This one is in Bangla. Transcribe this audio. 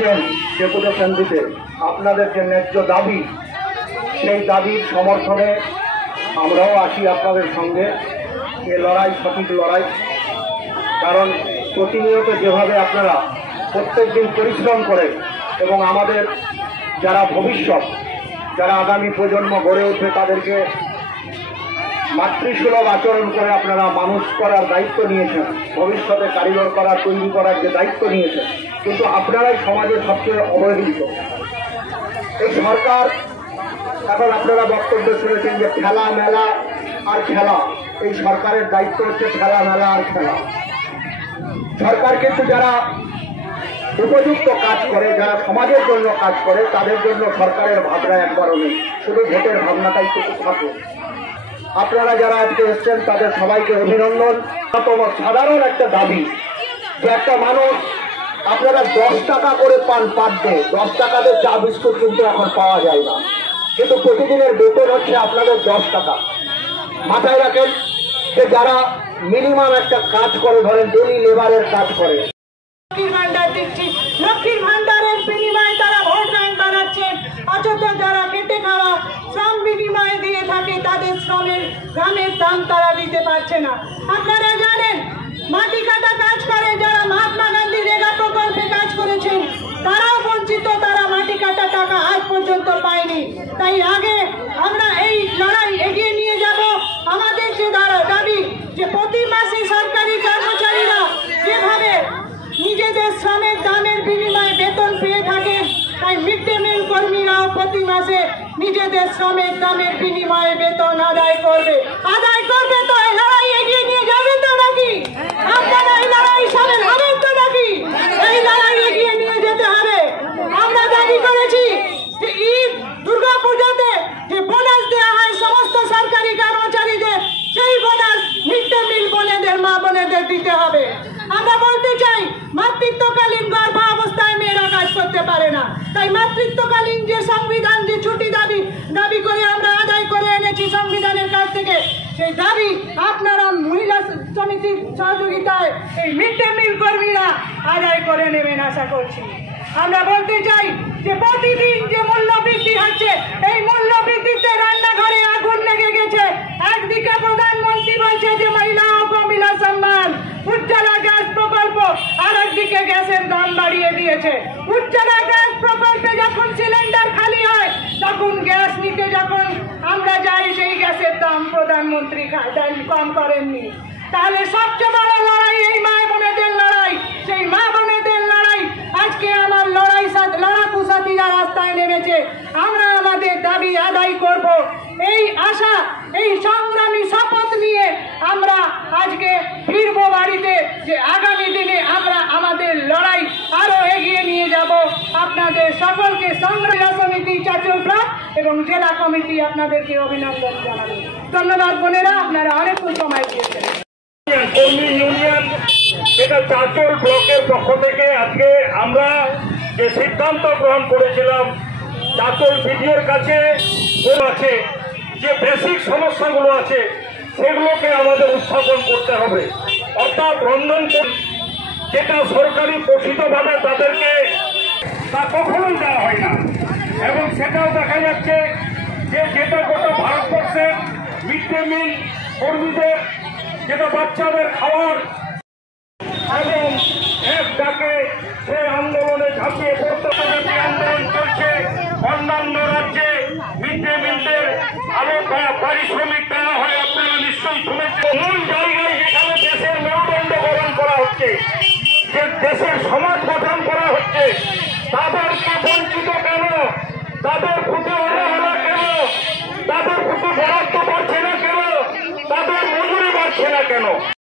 আসছেন ডেপুটেশন দিতে, আপনাদের যে ন্যায্য দাবি, সেই দাবির সমর্থনে আমরাও আসি আপনাদের সঙ্গে। এ লড়াই সঠিক লড়াই, কারণ প্রতিনিয়ত যেভাবে আপনারা প্রত্যেক দিন পরিশ্রম করেন এবং আমাদের যারা ভবিষ্যৎ, যারা আগামী প্রজন্ম গড়ে উঠবে, তাদেরকে মাতৃসুলভ আচরণ করে আপনারা মানুষ করার দায়িত্ব নিয়েছেন, ভবিষ্যতে কারিগর করার, তৈরি করার যে দায়িত্ব নিয়েছেন, কিন্তু আপনারাই সমাজের সবচেয়ে অবহেলিত। এই সরকার, এখন আপনারা বক্তব্য শুনেছেন যে খেলা মেলা আর খেলা, এই সরকারের দায়িত্ব হচ্ছে খেলা মেলা আর খেলা। সরকার কিন্তু যারা উপযুক্ত কাজ করে, যারা সমাজের জন্য কাজ করে, তাদের জন্য সরকারের ভাবনা একবারও নেই, শুধু ভোটের ভাবনাটাই কিন্তু থাকে। আপনারা যারা আজকে এসছেন তাদের সবাইকে অভিনন্দন। সাধারণ একটা দাবি যে একটা মানুষ, আপনারা 10 টাকা করে পান পার ডে, 10 টাকাতে চা বিস্কুট কিন্তু এখন পাওয়া যায় না, কিন্তু প্রতিদিনের বেতন হচ্ছে আপনাদের 10 টাকা। মাথায় রাখেন যে যারা মিনিমাম একটা কাজ করে, ধরেন ডেলি লেবারের কাজ করে, লক্ষ্মীর ভান্ডার দিচ্ছি, লক্ষ্মীর ভান্ডারের বিনিময়ে তারা ভোট ব্যাংক বানাচ্ছে, অথচ যারা খেটে খাওয়া শ্রম বিনিময়ে দিয়ে থাকে, তাদের শ্রমের গ্রামের দাম তারা দিতে পারছে না। আপনারা জানেন মাটি কাটা কাজ করে যারা মহাত্মা গান্ধী রেগা প্রকল্পে কাজ করেছেন, তারাও বঞ্চিত, তারা মাটি কাটা টাকা আজ পর্যন্ত পায়নি। তাই আগে আমরা এই লড়াই এগিয়ে নিয়ে যাব। আমাদের যে দাবি যে প্রতি মাসে সরকারি কর্মচারীরা যেভাবে নিজেদের শ্রমের দামের বিনিময়ে বেতন পেয়ে থাকেন, তাই মিড ডে মিল কর্মীরাও প্রতি মাসে নিজেদের শ্রমের দামের বিনিময়ে বেতন আদায় করবে। তো এই লড়াই এগিয়ে নিয়ে যাবে তো নাকি? আপনারা এই লড়াই সামিল হবেন তো নাকি? এই লড়াই এগিয়ে নিয়ে যেতে হবে। আমরা দাবি করেছি যে ঈদ, দুর্গা পূজাতে যে বোনাস দেওয়া হয় সমস্ত সরকারি কর্মচারীদের, সেই বোনাস মিড ডে মিল বোনেদের, মা বোনেদের দিতে হবে। আমরা বলতে চাই মাতৃত্বকালীন গর্ভাবস্থায় মেয়েরা কাজ করতে পারে না, তাই মাতৃত্বকালীন যে সংবিধান যে ছুটি দাবি করে আমরা আদায় করে এনেছি সংবিধানের কাছ থেকে, সেই দাবি আপনারা মহিলা সমিতির সহযোগিতায় এই মিড ডে মিল কর্মীরা আদায় করে নেবেন আশা করছি। আমরা বলতে চাই যে প্রতিদিন যে মূল্য বৃদ্ধি হচ্ছে, এই মূল্য বৃদ্ধিতে রান্নাঘরে আগুন লেগে গেছে। একদিকে প্রধানমন্ত্রী বলছে যে মহিলাओं को मिला सम्मान, উজ্জ্বলা গ্যাস প্রকল্প, আর একদিকে গ্যাসের দাম বাড়িয়ে দিয়েছে। উজ্জ্বলা গ্যাস প্রকল্পে যখন সিলিন্ডার খালি হয়, তখন গ্যাস নিতে যখন আমরা যাই, সেই গ্যাসের দাম প্রধানমন্ত্রী কম করেননি। তাহলে সবচেয়ে বড় লড়াই এই মা বোনেদের লড়াই, সেই মা বোনেদের লড়াই। আজকে আমার লড়াকু সাথীরা রাস্তায় নেমেছে, আমরা আমাদের দাবি আদায় করব। এই আশা, এই সংগ্রামী শপথ নিয়ে আমরা আজকে ফিরব বাড়িতে, যে আগামী দিনে আমরা আমাদের লড়াই আরো এগিয়ে নিয়ে যাব। আপনাদের সকলকে সংগ্রামী সমিতি চাচল ব্লক এবং জেলা কমিটি আপনাদেরকে অভিনন্দন জানাবে। ধন্যবাদ বোনেরা, আপনারা অনেকক্ষণ সময় দিয়েছেন। কর্মী ইউনিয়ন এটা চাচল ব্লকের পক্ষ থেকে আজকে আমরা যে সিদ্ধান্ত গ্রহণ করেছিলাম, চাচল বিডিওর কাছে আছে যে বেসিক সমস্যাগুলো আছে, সেগুলোকে আমাদের উত্থাপন করতে হবে। অর্থাৎ রন্ধন যেটা সরকারি পোষিতভাবে তাদেরকে তা কখনোই দেওয়া হয় না, এবং সেটাও দেখা যাচ্ছে যে যেটা গোটা ভারতবর্ষের মিড ডে মিল কর্মীদের, যেটা বাচ্চাদের খাওয়ার, এবং এক ডাকে সে আন্দোলনে ঝাঁপিয়ে পড়তে আন্দোলন চলছে। অন্যান্য রাজ্যে মিড ডে মিলদের আরো পারিশ্রমিক দেওয়া হয়, আপনারা নিশ্চয়ই শুনেছেন। মূল জায়গায় যেখানে দেশের মেরুদণ্ড গঠন করা হচ্ছে, যে দেশের সমাজ গঠন করা হচ্ছে, তাদেরকে বঞ্চিত কেন? তাদের প্রতি অবহেলা কেন? তাদের প্রতি বরাদ্দ বাড়ছে না কেন? তাদের মজুরি বাড়ছে না কেন?